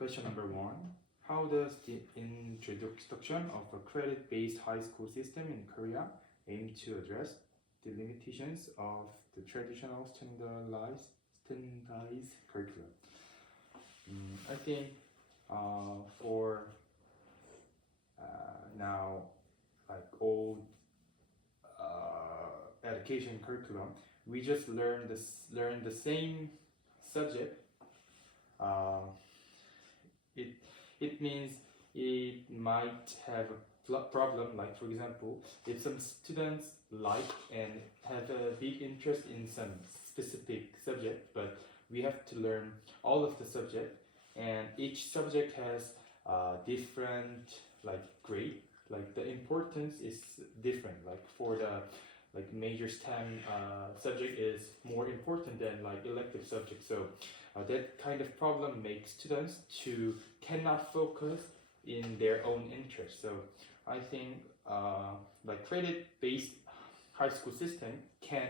question number 1. How does the introduction of a credit-based high school system in Korea aim to address the limitations of the traditional standardized curriculum? I think for now, like old education curriculum, we just learn the same subject. It means it might have a problem. Like for example, if some students like and have a big interest in some specific subject, but we have to learn all of the subject, and each subject has different like grade. Like the importance is different. Like for the major STEM subject is more important than like elective subject. So that kind of problem makes students to cannot focus in their own interest. So I think like credit-based high school system can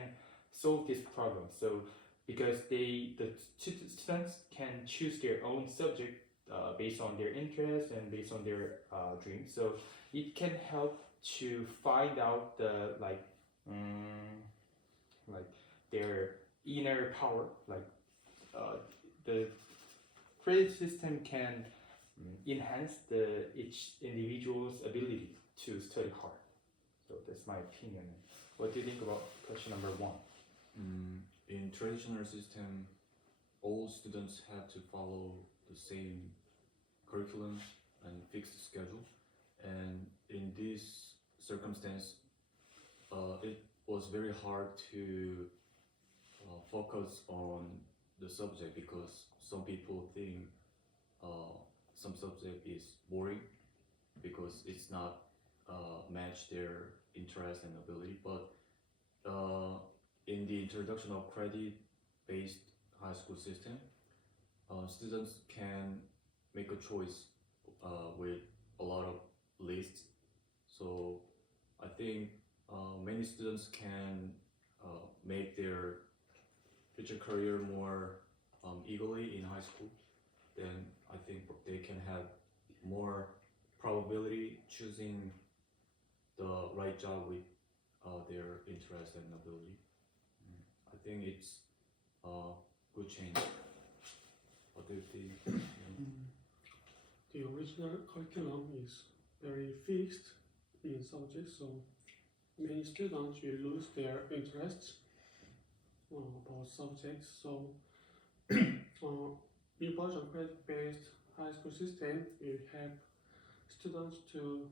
solve this problem. So because the students can choose their own subject based on their interest and based on their dreams. So it can help to find out the like their inner power. Like the credit system can enhance each individual's ability to study hard. So that's my opinion. What do you think about question number 1? In traditional system, all students have to follow the same curriculum and fixed schedule, and in this circumstance, it was very hard to focus on the subject because some people think some subject is boring because it's not match their interest and ability. But in the introduction of credit-based high school system, students can make a choice with a lot of lists. So I think many students can make their future career more eagerly in high school. Then I think they can have more probability choosing the right job with their interest and ability. I think it's a good change. What do you think? The original curriculum is very fixed in subjects, so many students will lose their interests about subjects. So new version credit-based high school system will help students to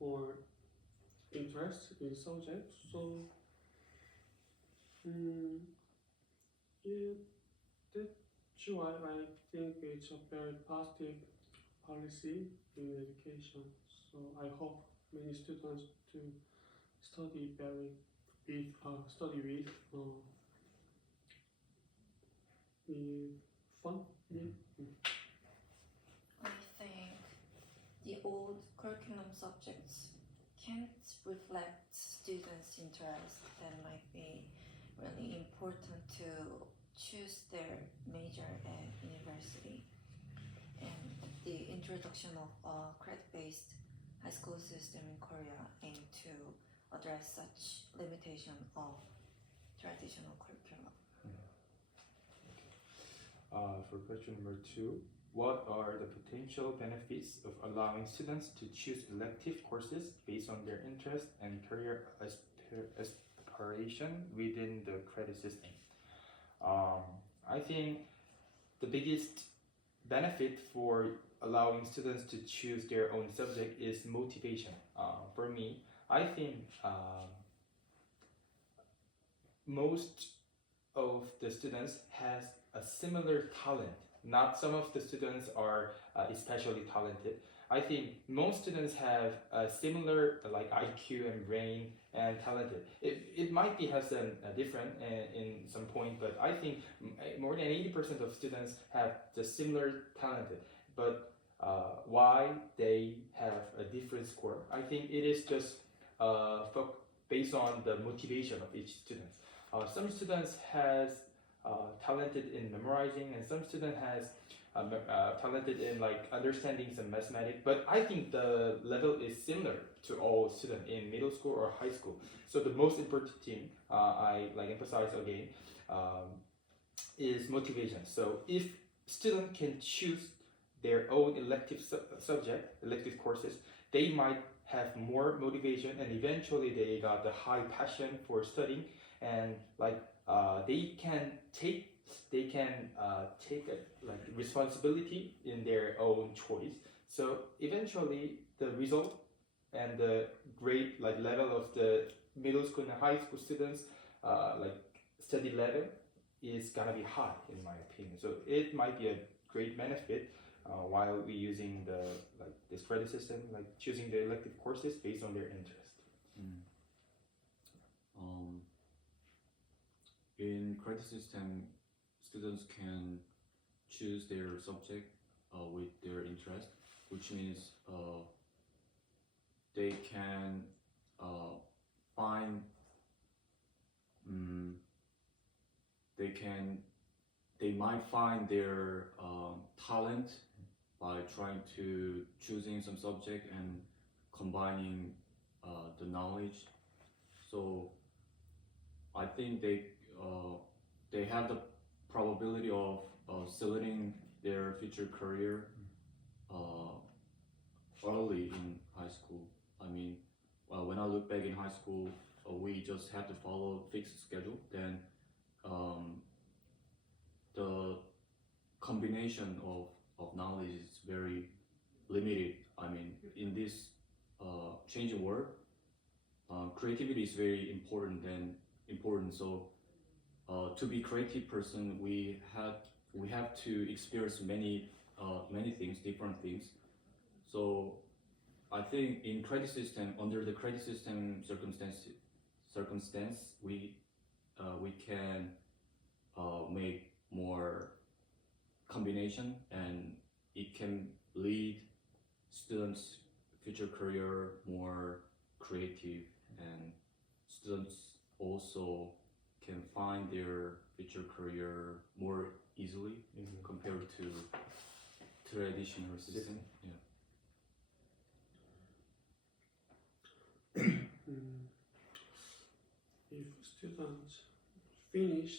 more interest in subjects. So that's why I think it's a very positive policy in education. So I hope many students to study with fun. I think the old curriculum subjects can't reflect students' interest. That might be really important to choose their major at university. And the introduction of a credit-based high school system in Korea aim to address such limitation of traditional curriculum. For question number 2, what are the potential benefits of allowing students to choose elective courses based on their interest and career aspiration within the credit system? I think the biggest benefit for allowing students to choose their own subject is motivation. For me, I think most of the students has a similar talent. Not some of the students are especially talented. I think most students have a similar like IQ and brain and talented. It might be has some different in some point, but I think more than 80% of students have the similar talented. But why they have a different score? I think it is just based on the motivation of each student. Some students has talented in memorizing, and some student has talented in like understanding some mathematics. But I think the level is similar to all students in middle school or high school. So the most important thing I like emphasize again is motivation. So if student can choose their own elective subject, elective courses, they might have more motivation, and eventually they got the high passion for studying, and like they can take a, like responsibility in their own choice. So eventually the result and the grade like level of the middle school and high school students like study level is gonna be high in my opinion. So it might be a great benefit while we using the like this credit system, like choosing the elective courses based on their interest. In credit system, students can choose their subject with their interest, which means they can find they might find their talent by trying to choosing some subject and combining the knowledge. So I think they have the probability of selecting their future career early in high school. I mean, when I look back in high school, we just had to follow fixed schedule. Then the combination of knowledge is very limited. I mean, in this changing world, creativity is very important. So to be creative person, we have to experience many things, different things. So I think in credit system, under the credit system circumstance, we can make more combination, and it can lead students' future career more creative, and students also can find their future career more easily compared to traditional system. Yeah. If students finish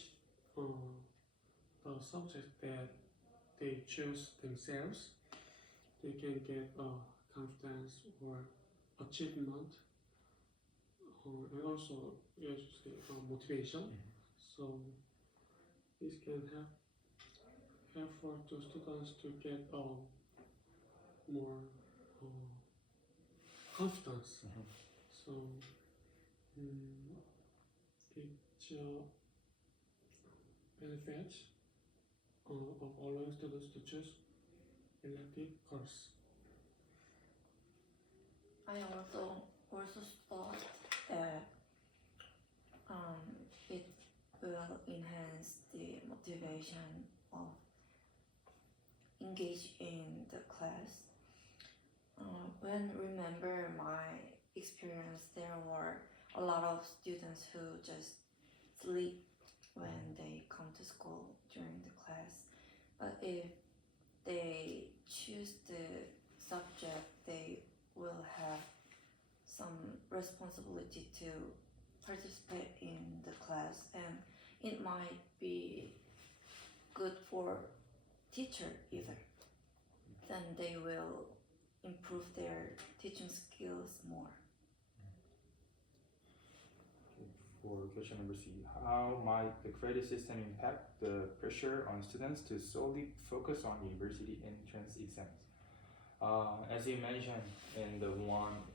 the subject that they choose themselves, they can get confidence or achievement, and also motivation. So this can help for the students to get more confidence. So it's benefit of allowing students to choose elective course. I also thought that it will enhance the motivation of engage in the class. When remember my experience, there were a lot of students who just sleep when they come to school during the class. But if they choose the subject, they will have some responsibility to participate in the class, and it might be good for teacher either. Then they will improve their teaching skills more. For question number C, how might the credit system impact the pressure on students to solely focus on university entrance exams? As you mentioned in the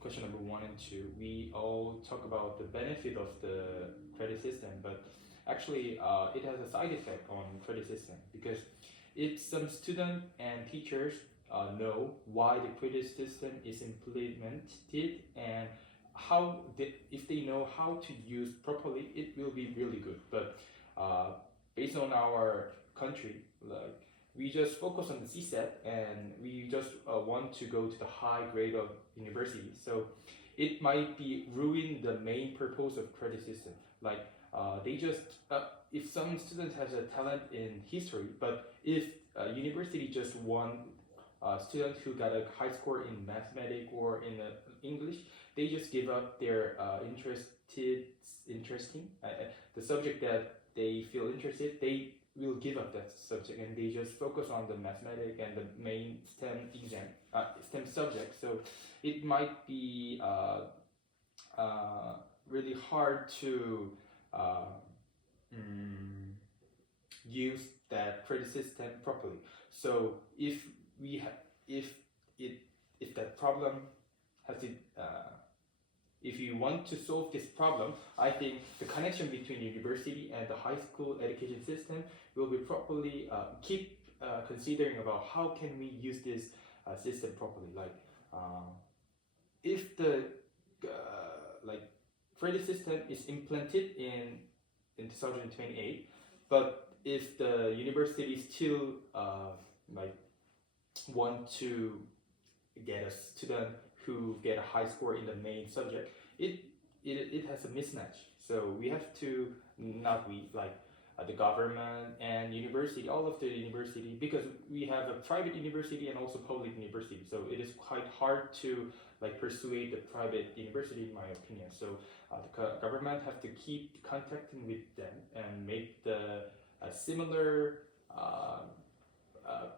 question number 1 and 2, we all talk about the benefit of the credit system, but actually it has a side effect on credit system, because if some student and teachers know why the credit system is implemented, and if they know how to use properly, it will be really good. But based on our country, like we just focus on the CSAT, and we just want to go to the high grade of university. So it might be ruin the main purpose of credit system. Like they just if some student has a talent in history, but if a university just want a student who got a high score in mathematics or in English, they just give up their the subject that they feel interested. They will give up that subject and they just focus on the mathematics and the main STEM subject. So it might be really hard to use that credit system properly. So if we if that problem has it if you want to solve this problem, I think the connection between university and the high school education system will be properly keep considering about how can we use this system properly. Like if the credit system is implemented in 2028, but if the university still want to get a student who get a high score in the main subject, it has a mismatch. So we have to the government and university, all of the university, because we have a private university and also public university. So it is quite hard to persuade the private university, in my opinion. So the government have to keep contacting with them and make the similar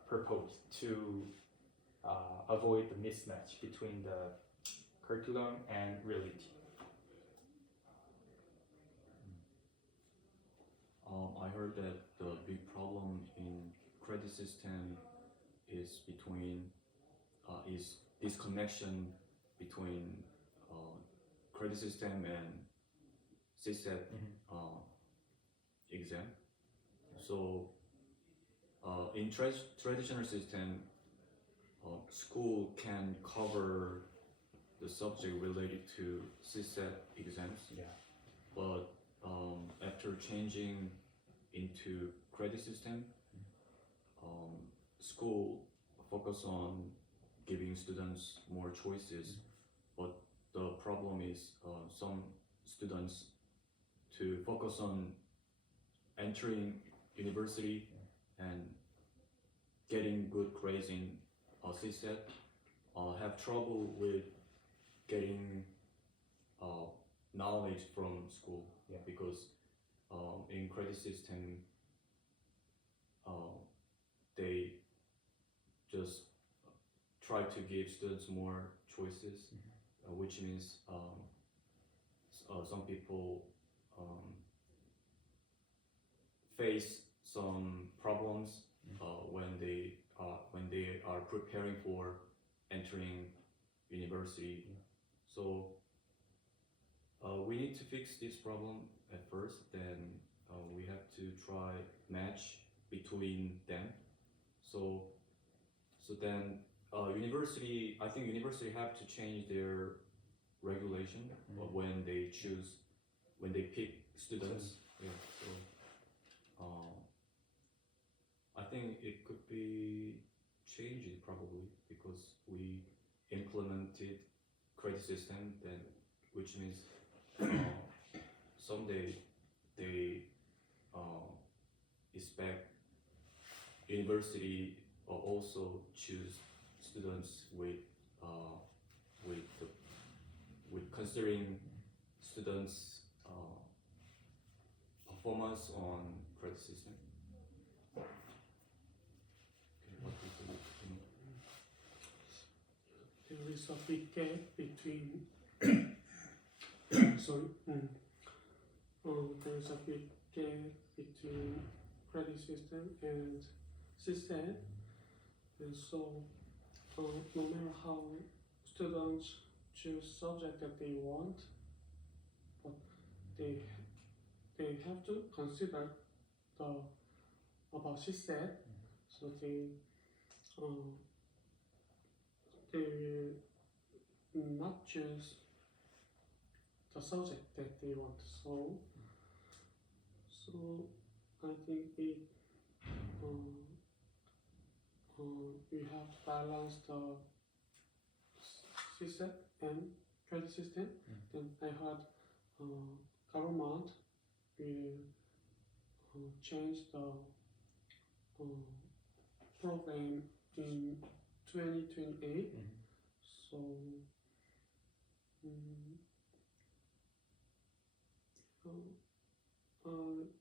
proposed to avoid the mismatch between the curriculum and reality. I heard that the big problem in credit system is this connection between credit system and CSAT exam. So in traditional system, school can cover the subject related to CSAT exams. Yeah. But after changing into credit system, school focus on giving students more choices. But the problem is some students to focus on entering university and getting good grades in CSAT have trouble with getting knowledge from school. Yeah. Because in credit system they just try to give students more choices, which means some people face some problems when they are preparing for entering university. So we need to fix this problem at first. Then we have to try match between them. So then university, I think university have to change their regulation when they pick students. Yeah. So I think it could be changing probably because we implemented credit system, then which means someday they expect university also choose students with considering students performance on credit system. What do you think? There is a big gap between sorry. There is a big gap between credit system and CSAT, and so no matter how students choose subject that they want, but they have to consider about CSAT, so they will not choose the subject that they want. So I think we have to balance the CSAT and credit system. Then I heard government we changed the program in 2028. Mhm. So, mm,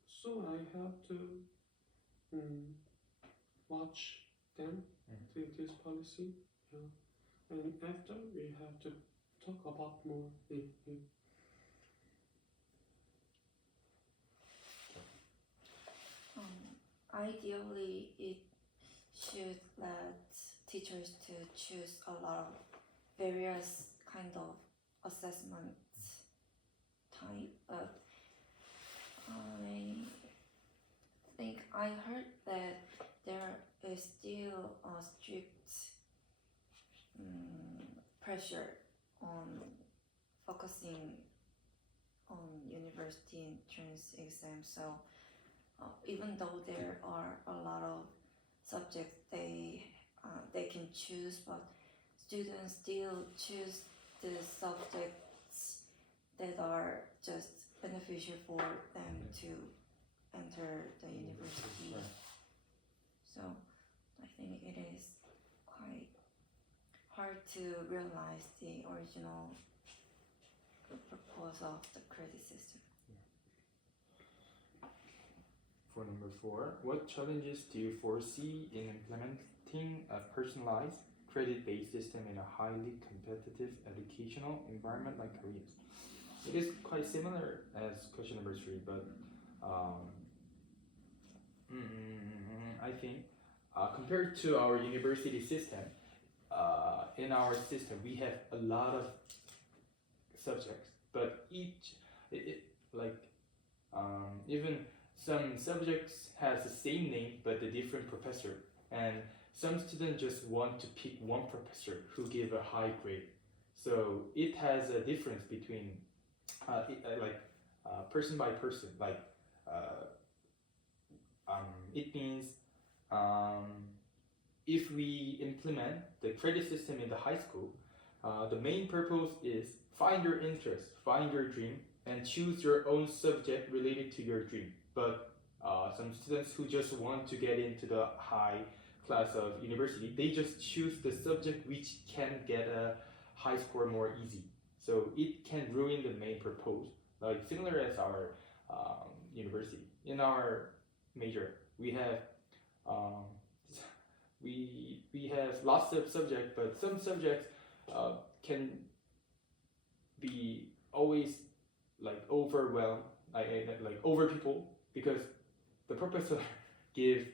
so I have to watch them this policy, yeah. And after we have to talk about more if Ideally, it should let teachers to choose a lot of various kind of assessment type, but I think I heard that there is still a strict pressure on focusing on university entrance exams. So even though there are a lot of subjects they can choose, but students still choose the subjects that are just beneficial for them to enter the university. Right. So I think it is quite hard to realize the original purpose of the credit system. For number 4, what challenges do you foresee in implementing a personalized credit-based system in a highly competitive educational environment like Korea? It is quite similar as question number 3, but I think compared to our university system, in our system we have a lot of subjects, but even some subjects has the same name but a different professor, and some students just want to pick one professor who give a high grade. So it has a difference between person by person. It means if we implement the credit system in the high school, the main purpose is find your interest, find your dream, and choose your own subject related to your dream. But some students who just want to get into the high class of university, they just choose the subject which can get a high score more easy. So it can ruin the main purpose. Like similar as our university. In our major, we have we have lots of subjects, but some subjects can be always like overwhelmed, like over people, because the professor give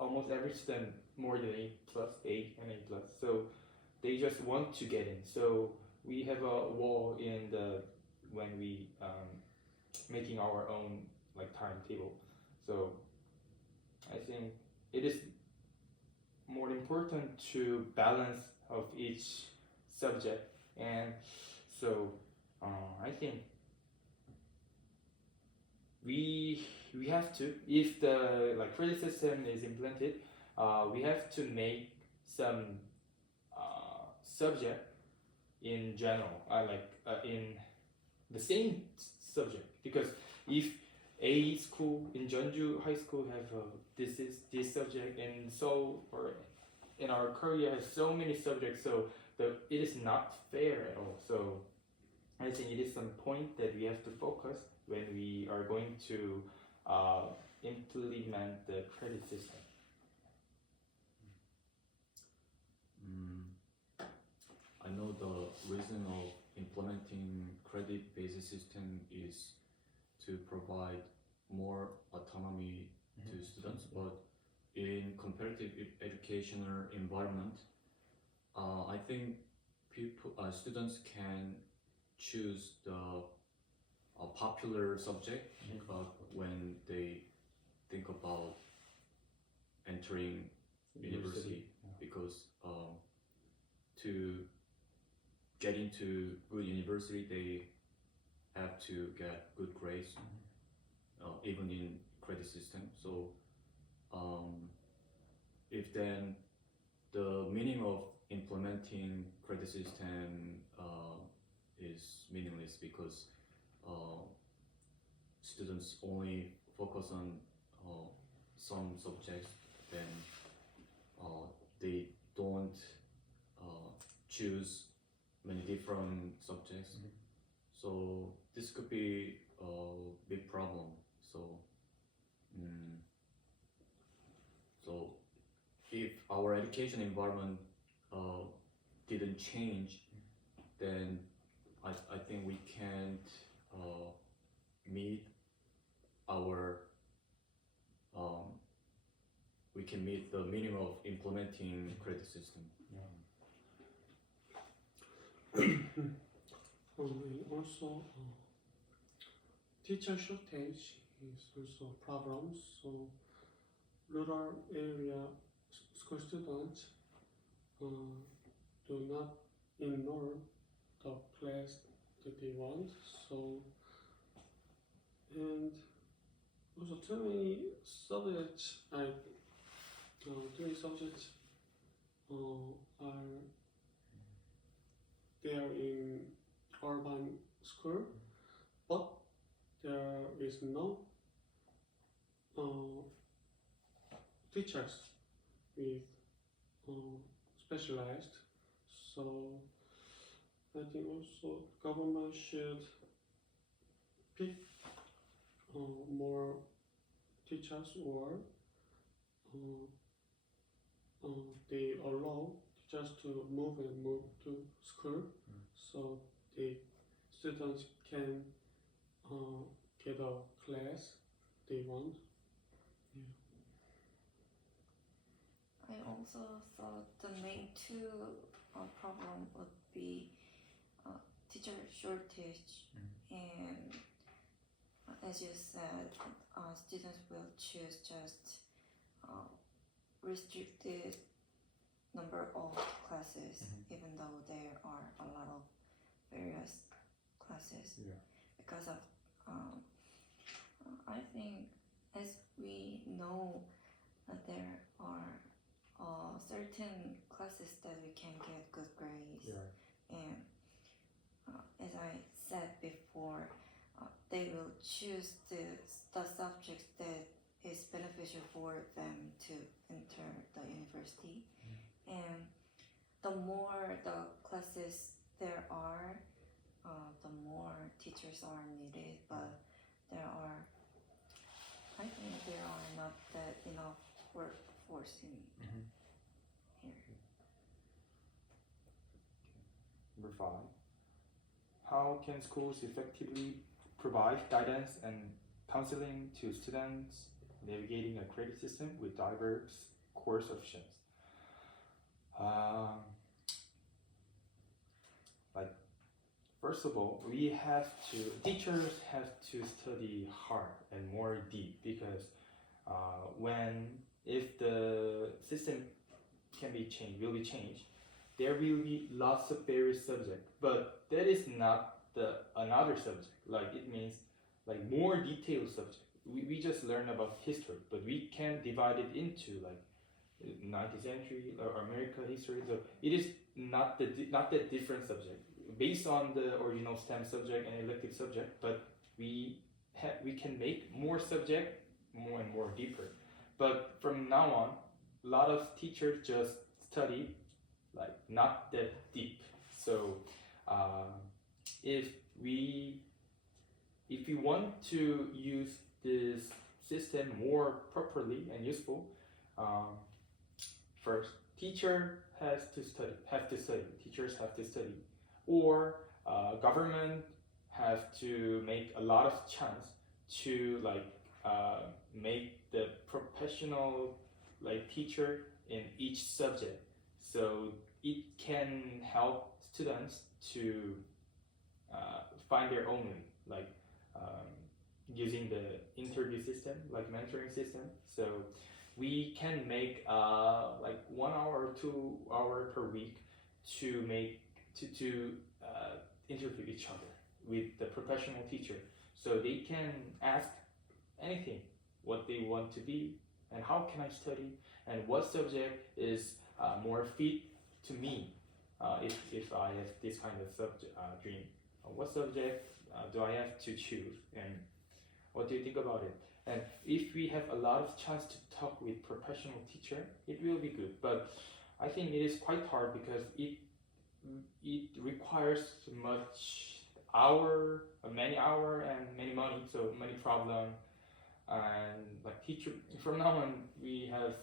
almost every student more than A plus, A and A plus. So they just want to get in. So we have a wall in the when we making our own like timetable. So I think it is more important to balance of each subject, and so I think we have to, if the like credit system is implemented, we have to make some subject in general, in the same subject, because if a school in Jeonju High School have this subject, and so or in our Korea has so many subjects, so it is not fair at all. So I think it is some point that we have to focus when we are going to implement the credit system. I know the reason of implementing credit-based system is to provide more autonomy to students, but in comparative educational environment, I think students can choose the popular subject when they think about entering university, because to get into good university they have to get good grades, even in credit system. So if then the meaning of implementing credit system is meaningless, because students only focus on some subjects, then they don't choose many different subjects. Mhm. So this could be a big problem. So, so if our education environment didn't change, then I think we can't meet our we can meet the minimum of implementing credit system. And also, teacher shortage is also a problem. So, rural area school students do not enroll the class that they want. So, and also too many subjects are there in urban school, but there is no teachers with specialized. So I think also government should pick more teachers, or they allow teachers to move to school, so the students can get a class they want. I also thought the main two problem would be teacher shortage, and as you said, students will choose just restricted number of classes, even though there are a lot of various classes. Yeah. Because of I think, as we know, that there are certain classes that we can get good grades, and as I said before, they will choose the subjects that is beneficial for them to enter the university. And the more the classes there are, the more teachers are needed, but I think there are not that enough workforce in here. Number 5. How can schools effectively provide guidance and counseling to students navigating a credit system with diverse course options? First of all, teachers have to study hard and more deep, because if the system will be changed, there will be lots of various subjects, but that is not another subject. Like, it means like more detailed subject. We just learn about history, but we can divide it into like 19th century or America history. So it is not that different subject based on the original STEM subject and elective subject, but we can make more subject more and more deeper. But from now on, a lot of teachers just study like not that deep. So if we want to use this system more properly and useful, first teachers have to study. Teachers have to study, or government have to make a lot of chance to make the professional teacher in each subject, so it can help students to find their own way, using the interview system, like mentoring system. So we can make 1 hour or 2 hours per week to interview each other with the professional teacher, so they can ask anything what they want to be, and how can I study, and what subject is more fit to me, if I have this kind of subject dream. What subject do I have to choose? And What do you think about it? And if we have a lot of chance to talk with professional teacher, it will be good. But I think it is quite hard because it requires much many hour and many money, so many problem. And like teacher, from now on we have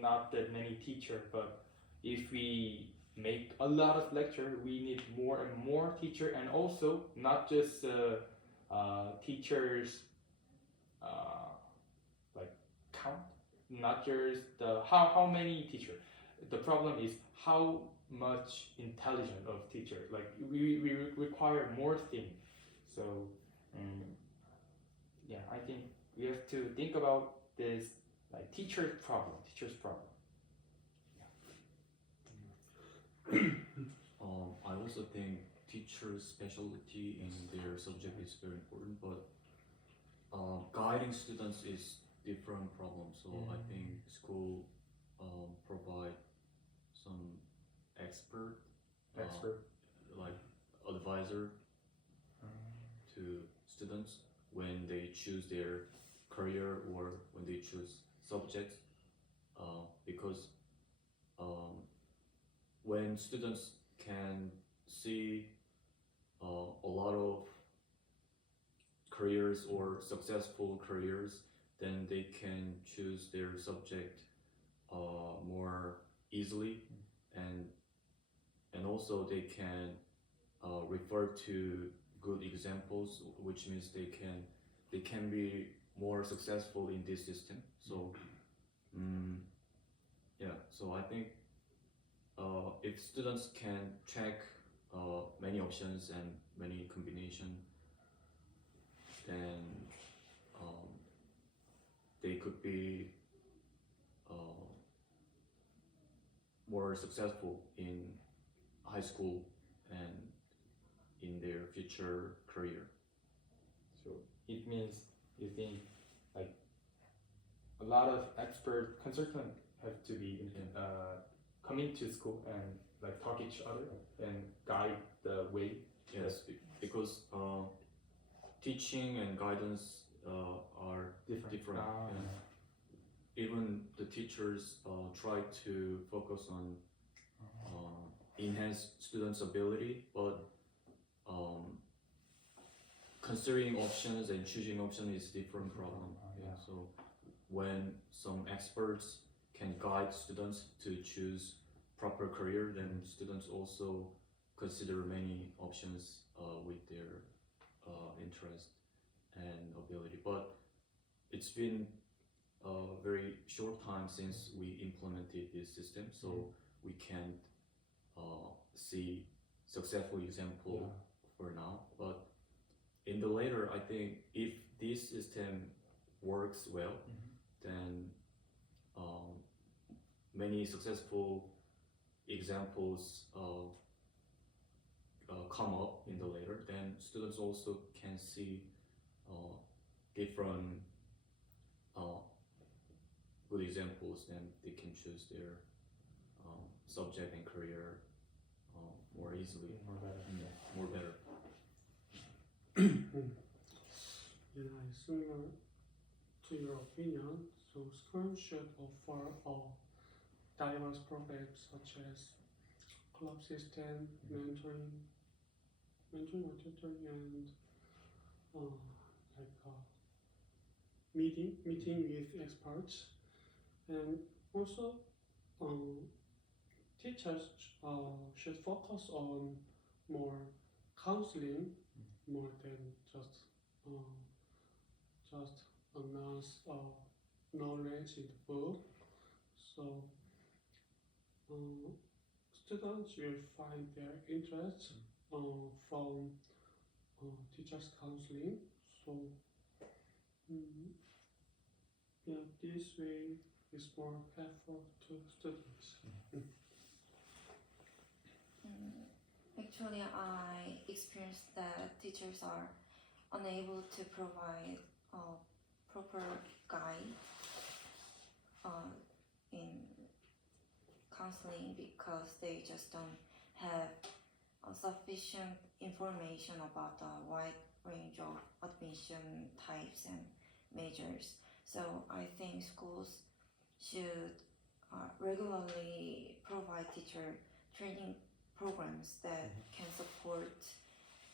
not that many teacher, but if we make a lot of lecture, we need more and more teacher, and also not just teachers like count, not just the how many teacher. The problem is how much intelligent of teacher. Like we require more thing. So yeah, I think we have to think about this like teacher's problem. I also think teachers' specialty in their subject is very important, but guiding students is different problem. So I think school provide some expert like advisor to students when they choose their career or when they choose subjects, because when students can see a lot of careers or successful careers, then they can choose their subject more easily, and also they can refer to good examples, which means they can be more successful in this system. So yeah, so I think if students can check many options and many combination, then they could be more successful in high school and in their future career. So it means you think like a lot of expert consultant have to be coming to school and like talk each other and guide the way. Yes, because teaching and guidance are different. And even the teachers try to focus on enhance students' ability, but considering options and choosing options is different problem. Yeah. So when some experts can guide students to choose proper career, then students also consider many options with their interest and ability. But it's been a very short time since we implemented this system, so we can't see successful example for now. But in the later, I think if this system works well, then many successful examples come up in the later, then students also can see different good examples, then they can choose their subject and career more easily, more better. Yeah, similar to your opinion, so schools should offer diverse programs such as club system, mentoring or tutoring, and meeting with experts, and also teachers should focus on more counseling more than just announce knowledge in the book. So students will find their interests from teachers counseling. So yeah, this way is more helpful to students. Actually, I experienced that teachers are unable to provide a proper guide in counseling because they just don't have sufficient information about the range of admission types and majors. So I think schools should regularly provide teacher training programs that can support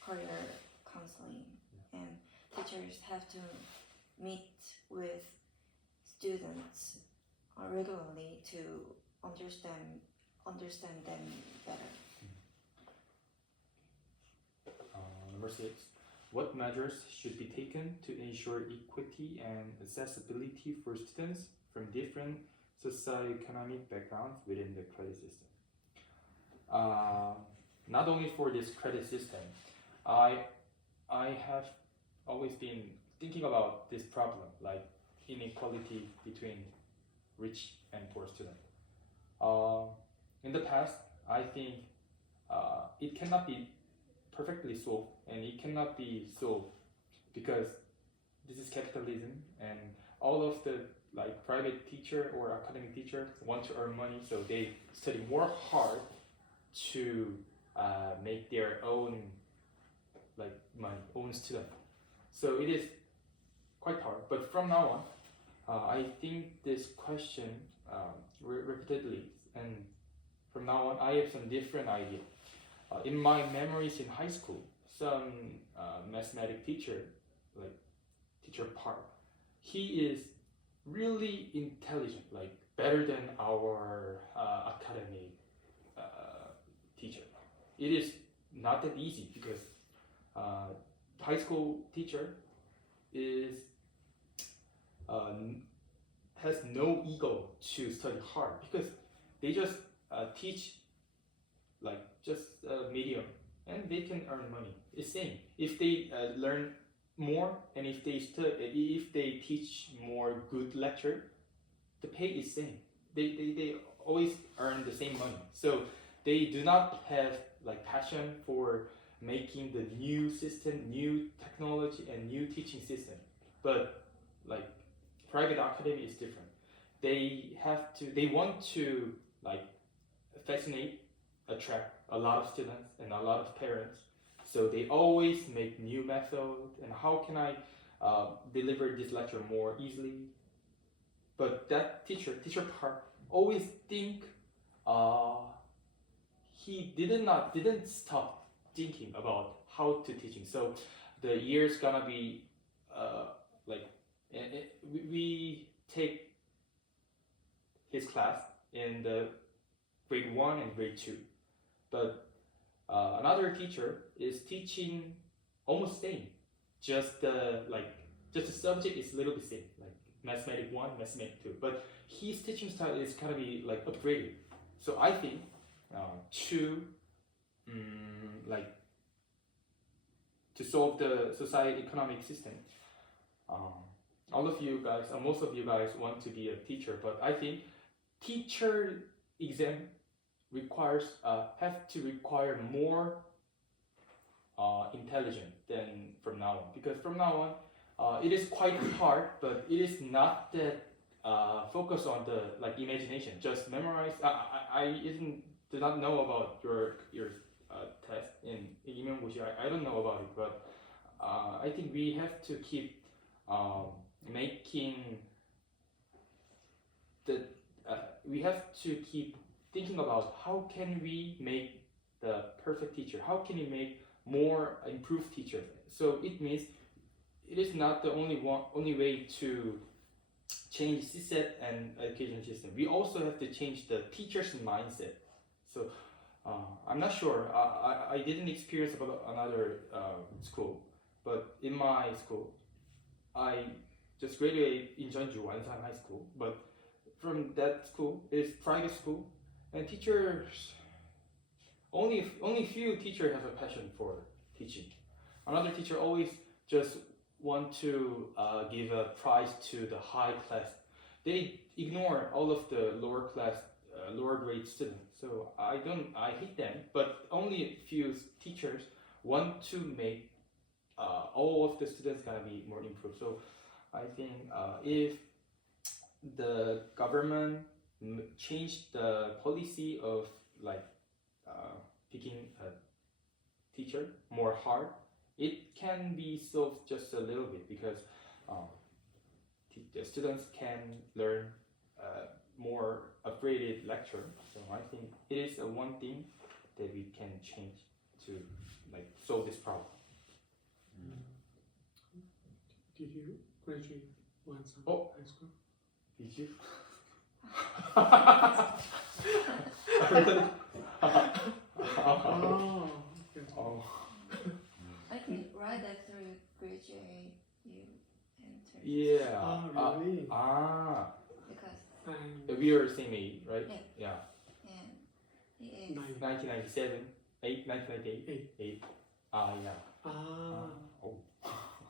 career counseling, and teachers have to meet with students regularly to understand them better. Number 6. What measures should be taken to ensure equity and accessibility for students from different socioeconomic backgrounds within the credit system? Not only for this credit system, I have always been thinking about this problem, like inequality between rich and poor students. In the past, I think it cannot be perfectly solved, and it cannot be solved because this is capitalism, and all of the like private teacher or academic teacher want to earn money, so they study more hard to make their own like money, own student. So it is quite hard. But from now on, I think this question repeatedly, and from now on, I have some different idea. In my memories in high school, some mathematics teacher, like teacher Park, he is really intelligent, like better than our academic teacher. It is not that easy because high school teacher is has no ego to study hard because they just teach like just medium, and they can earn money. It's same. If they learn more, and if they teach more good lecture, the pay is same. They always earn the same money. So they do not have like passion for making the new system, new technology, and new teaching system. But like private academy is different. They want to like fascinate, attract a lot of students and a lot of parents. So they always make new methods and how can I deliver this lecture more easily. But that teacher Park, always think he didn't stop thinking about how to teaching. So the year's gonna be we take his class in the grade 1 and grade 2. But another teacher is teaching almost same, just the subject is a little bit same, like mathematics 1, mathematics 2. But his teaching style is gonna be like upgraded. So I think to solve the society economic system, all of you guys, most of you guys want to be a teacher, but I think teacher exam have to require more intelligent than from now on, because from now on it is quite hard, but it is not that focus on the like imagination, just memorize. I did not know about your test in 임용고시. I don't know about it, but I think we have to keep making the we have to keep thinking about how can we make the perfect teacher, how can we make more improved teacher. So it means it is not the only way to change CSET and education system. We also have to change the teacher's mindset. So I'm not sure, I didn't experience about another school, but in my school I just graduated in Jeonju Wansan High School, but from that school is private school, and teachers only few teachers have a passion for teaching. Another teacher always just want to give a prize to the high class. They ignore all of the lower class, lower grade students. So I hate them. But only a few teachers want to make all of the students gonna be more improved. So I think if the government changed the policy of like picking a teacher more hard, it can be solved just a little bit because the students can learn more upgraded lecture. So I think it is one thing that we can change to like solve this problem. Did you graduate once in Oh. high school? Did you? Oh, okay. Oh. I think right after you graduate, you enter. Yeah. Oh, really? Because And We are same age, right? Yeah. Yeah. and he is 1997, 1998. Eight. Yeah. oh,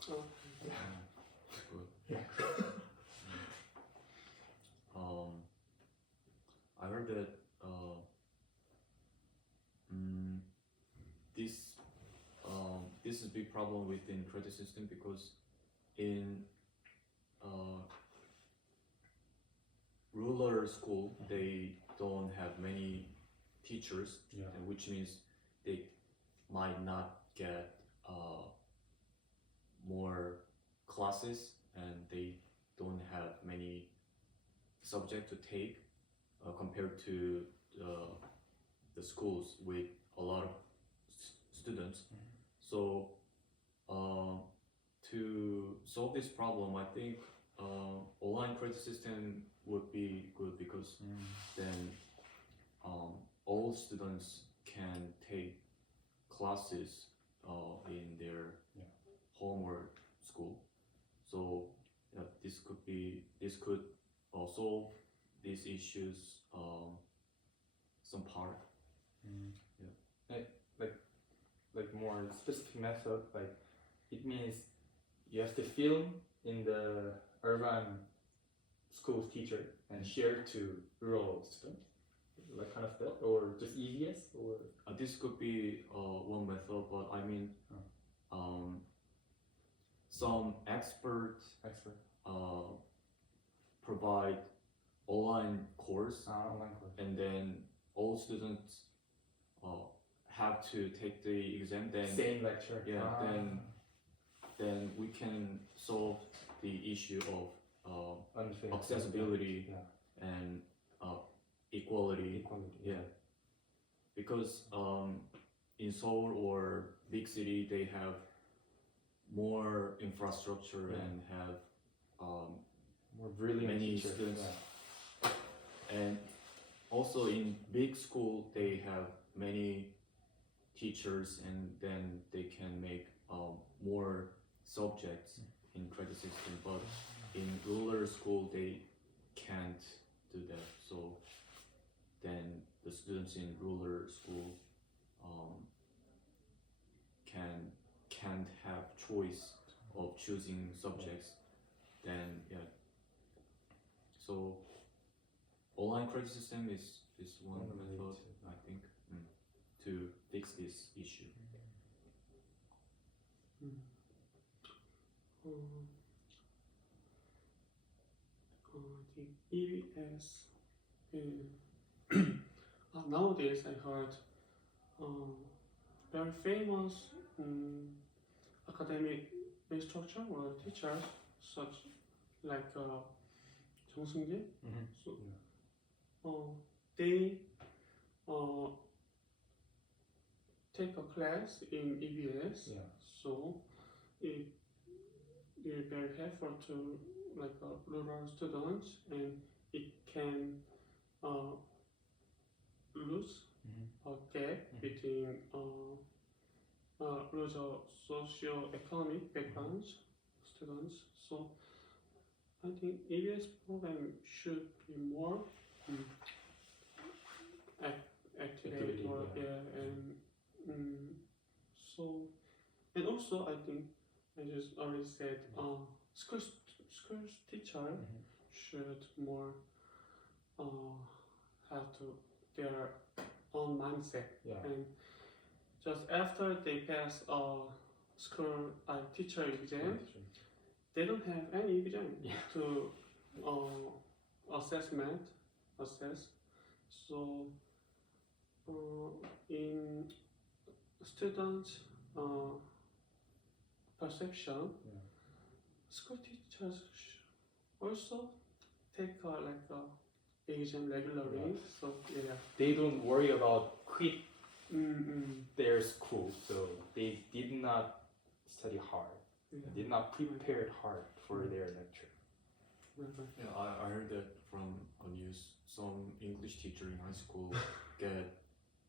Good. Yeah. I heard that this is a big problem within credit system because in rural school they don't have many teachers, Yeah. and which means they might not get more classes and they don't have many subject to take compared to the schools with a lot of students. So to solve this problem, I think online credit system would be good because then all students can take classes in their home or school. So yeah, this could solve these issues some part. Like more specific method, like it means you have to film in the urban school teacher and share to rural students, like kind of that, or just EVS, or This could be one method, but I mean some experts expert provide online course, online course. and then all students have to take the exam. Then Same lecture. yeah, then we can solve the issue of Unfair. accessibility Yeah. and equality. Equality. Yeah, because in Seoul or big city they have more infrastructure Yeah. and have More brilliant Many teachers. students. Yeah. and also in big school they have many teachers, and then they can make more subjects in credit system, but in rural school they can't do that. So then the students in rural school can't have choice of choosing subjects. Then yeah, so online credit system is one One way method, to- I think, to fix this issue. the EVS. Nowadays, I heard very famous academic instructor or teachers, such like Jung Seung-jin. So they take a class in EVS. Yeah. So it is very helpful to like rural students, and it can lose a gap between rural socio-economic backgrounds students. So I think EVS program should be more activate Activity, or yeah. and so, and also I think I just already said school teacher should more have to their own mindset, Yeah. and just after they pass school teacher exam, they don't have any exam Yeah. to assess. So in students perception, Yeah. school teachers also take exam regularly. So yeah. They don't worry about quit Mm-mm. their school, so they did not study hard, Yeah. did not prepare hard for their lecture. Right. Yeah, I heard that from a news. Some English teacher in high school get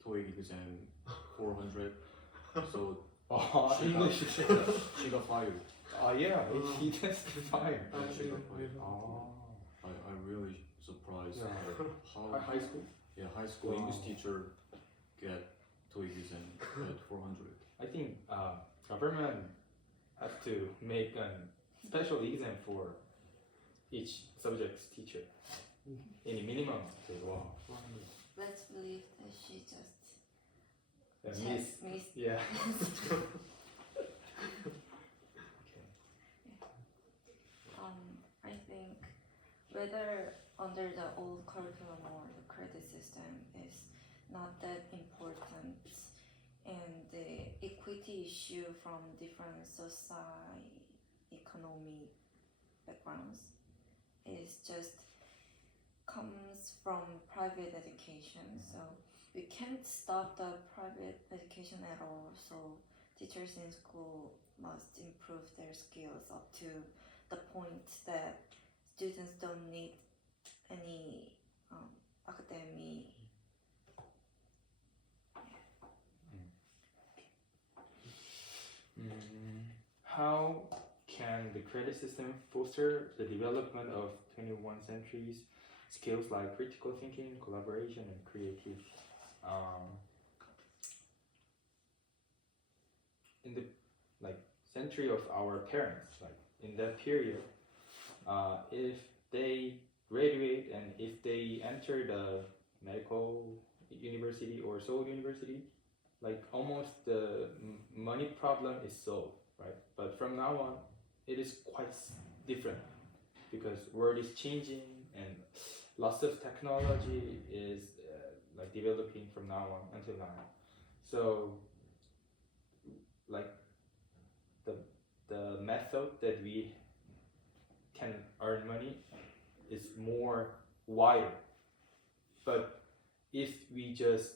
TOEIC exam 400, so Oh, she got, English. she got fired. Oh yeah, he tested fire. Yeah, she got fired. Oh, I'm really surprised Yeah. at how high school. high school English Wow. teacher get TOEIC exam at 400. I think government has to make a special exam for each subject's teacher. Any minimum. Say, wow. Let's believe that she just Miss. missed. Yeah. I think whether under the old curriculum or the credit system is not that important, and the equity issue from different society, economy backgrounds is just comes from private education. So we can't stop the private education at all. So teachers in school must improve their skills up to the point that students don't need any academic. How can the credit system foster the development of 21st century's skills like critical thinking, collaboration, and creativity? In the century of our parents, in that period, if they graduate and if they enter the medical university or Seoul University, almost the money problem is solved, right? But from now on, it is quite different because world is changing and lots of technology is developing from now on until now. So the method that we can earn money is more wider. But if we just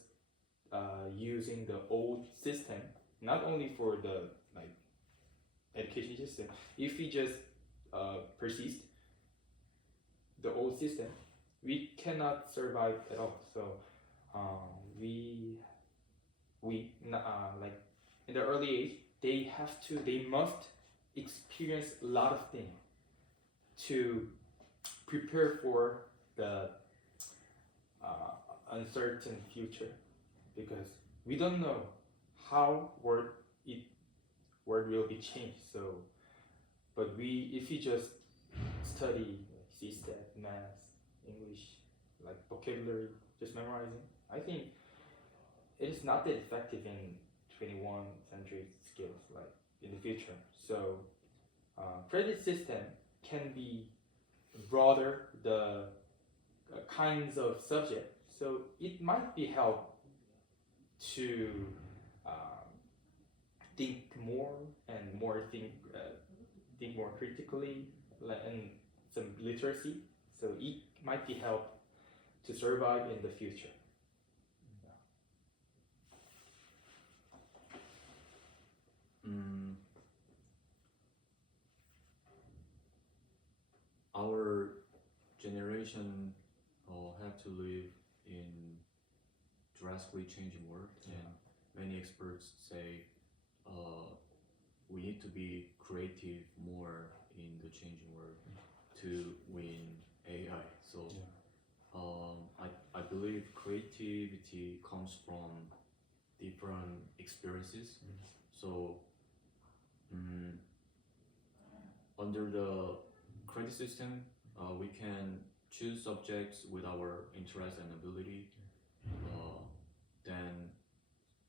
using the old system, not only for the education system, if we just persist the old system, we cannot survive at all. So we in the early age, they must experience a lot of things to prepare for the uncertain future, because we don't know how world will be changed. So, but if we just study CSTEP, math, English, vocabulary, just memorizing, I think it is not that effective in 21st century skills in the future. So credit system can be broader the kinds of subject, so it might be help to think more and more think more critically, and some literacy, so it might be help to survive in the future. Our generation have to live in drastically changing world, and many experts say we need to be creative more in the changing world to win AI. So I believe creativity comes from different experiences. So under the credit system, we can choose subjects with our interest and ability. Then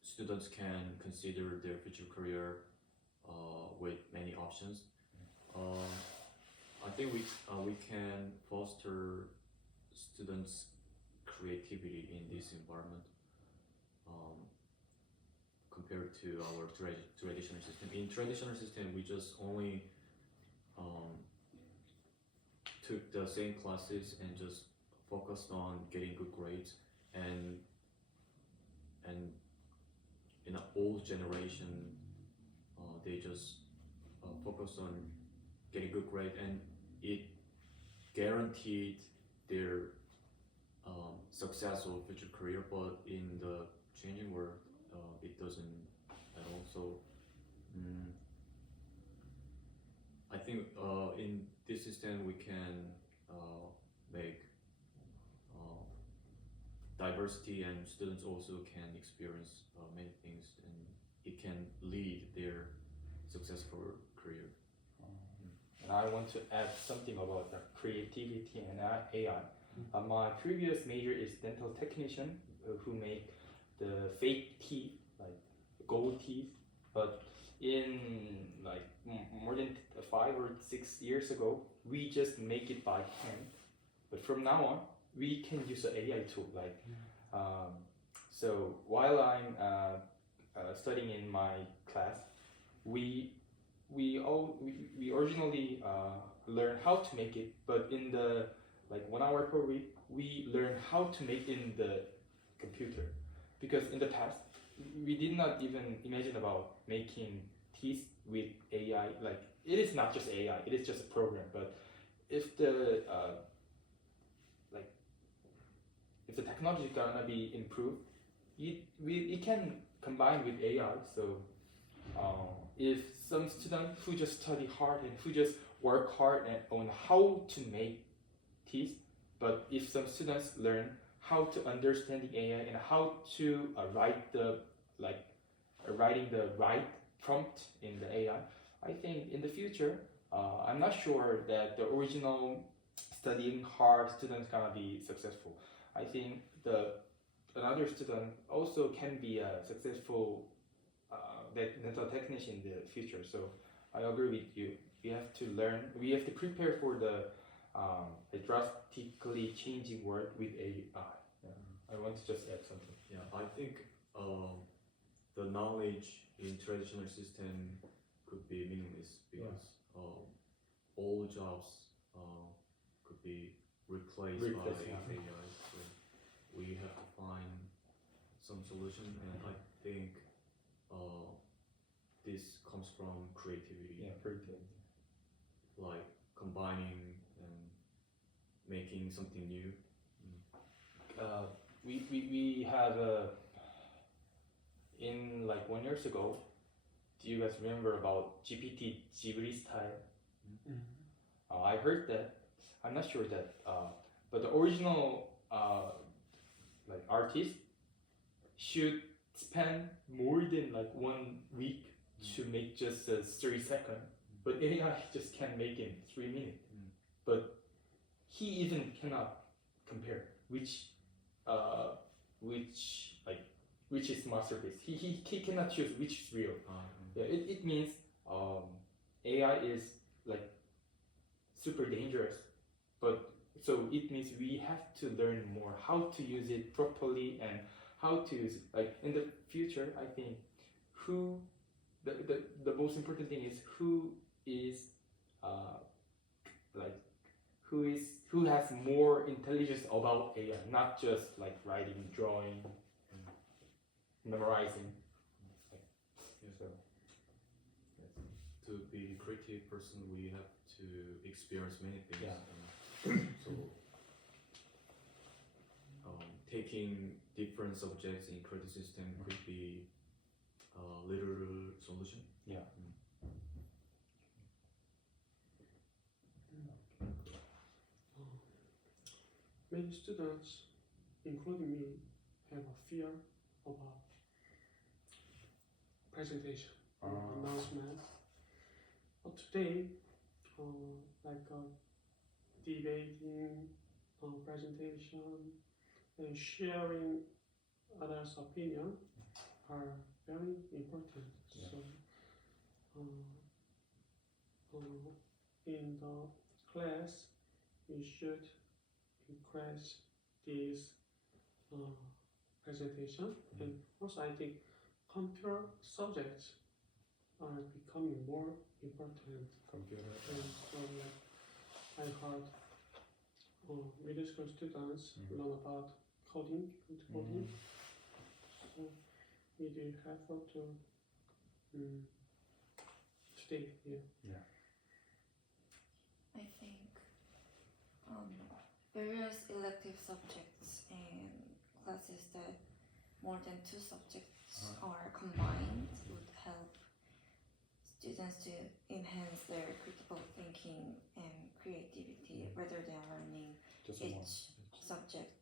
students can consider their future career with many options. I think we can foster students' creativity in this environment. compared to our traditional system. In traditional system, we just only took the same classes and just focused on getting good grades, and in the old generation, they just focused on getting good grade, and it guaranteed their success or future career. But in the changing world, it doesn't at all. So I think in this system we can make diversity, and students also can experience many things, and it can lead their successful career. And I want to add something about the creativity and AI. My previous major is dental technician, who make the fake teeth, like gold teeth. But in like more than 5 or 6 years ago, we just make it by hand. But from now on, we can use an AI tool. Like, so while I'm studying in my class, we originally learn how to make it, but in the like 1 hour per week, we learn how to make in the computer, because in the past we did not even imagine about making teeth with AI. Like, it is not just AI; it is just a program. But if the if the technology is gonna be improved, it can combine with AI. So if some student who just study hard and who just work hard on how to make teeth, but if some students learn how to understand the AI and how to writing the right prompt in the AI, I think in the future, I'm not sure that the original studying hard students gonna be successful. I think another student also can be a successful dental technician in the future. So I agree with you. We have to learn. We have to prepare for the drastically changing world with AI. Yeah. I want to just add something. Yeah, I think the knowledge in traditional system could be meaningless, because all jobs could be replaced by AI. So we have to find some solution, and I think this comes from creativity. Yeah, creativity. Like combining and making something new. We have in like 1 year ago. Do you guys remember about GPT Ghibli style? I heard that. I'm not sure that, but the original like artist should spend more than like 1 week to make just 3 seconds, but AI just can make in 3 minutes. But he even cannot compare which is masterpiece. He cannot choose which is real. Yeah, it means AI is like super dangerous, but so it means we have to learn more how to use it properly and how to use it. Like in the future, I think the most important thing is who has more intelligence about AI, not just like writing, drawing, memorizing. So To be a creative person, we have to experience many things. Yeah. So taking different subjects in creative system could be a little solution. Yeah. Many students, including me, have a fear about presentation, announcement. But today, debating, presentation, and sharing others' opinion are very important. Yeah. So, in the class, we should encourage this presentation, and also I think computer subjects are becoming more important. Computer. And so like I heard middle school students learn about coding and coding. So it will helpful to stay here. I think various elective subjects and classes that more than two subjects are combined would help students to enhance their critical thinking and creativity rather than learning Just each subject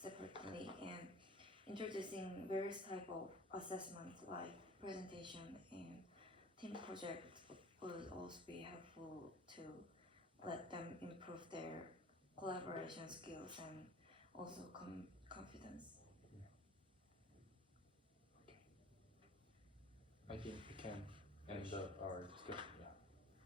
separately, and introducing various type of assessments like presentation and team project would also be helpful to let them improve their collaboration skills and also confidence. I think we can end up our discussion.